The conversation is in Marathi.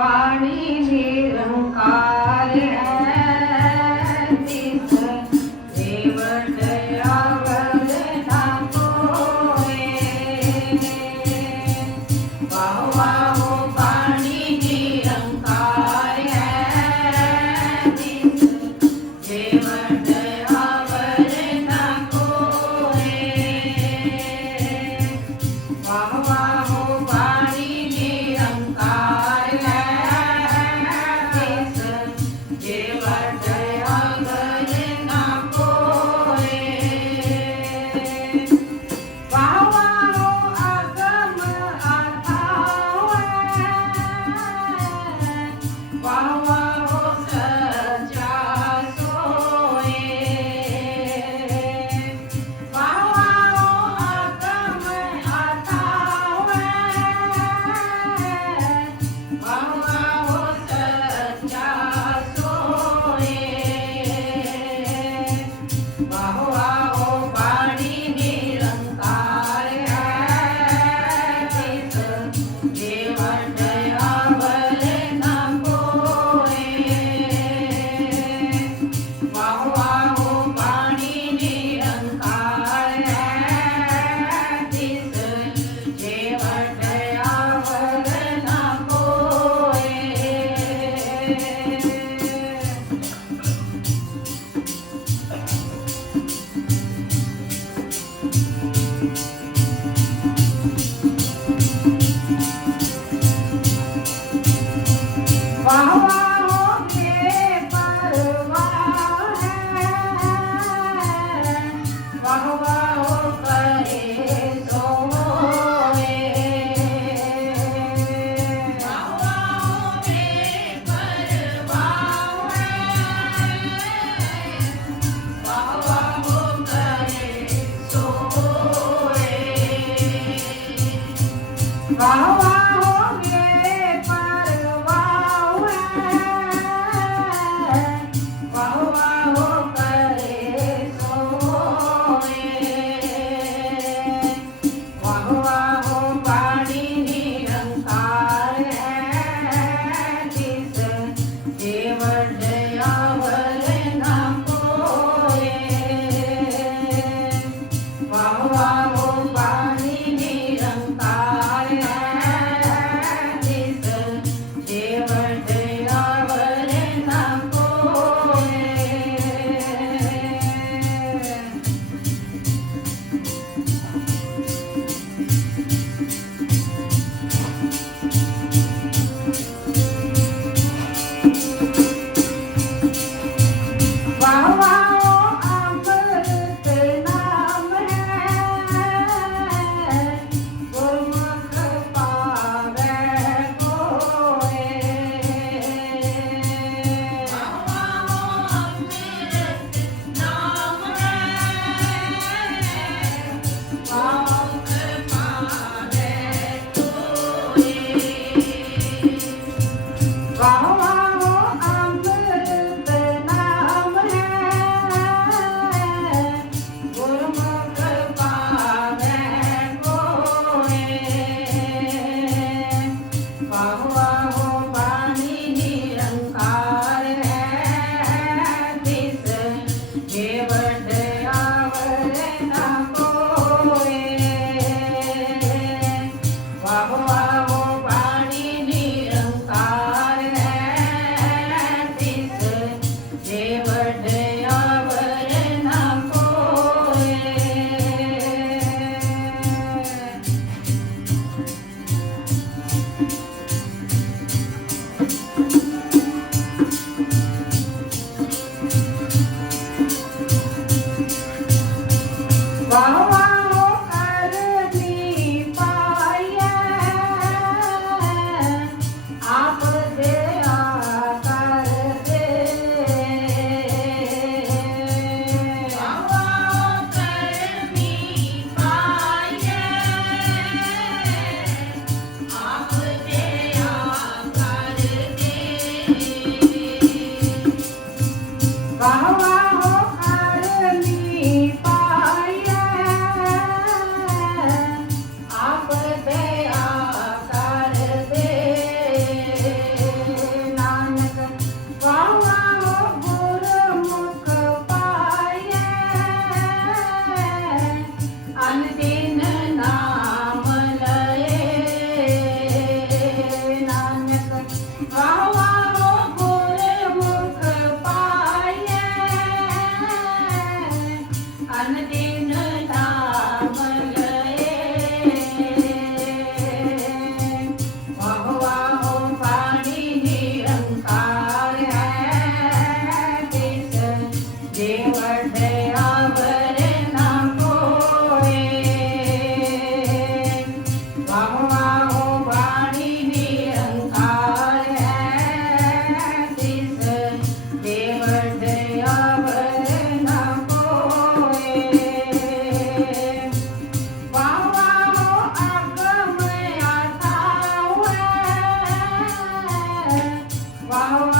पाणी निरंकार amor. Wow. Uau! Wow.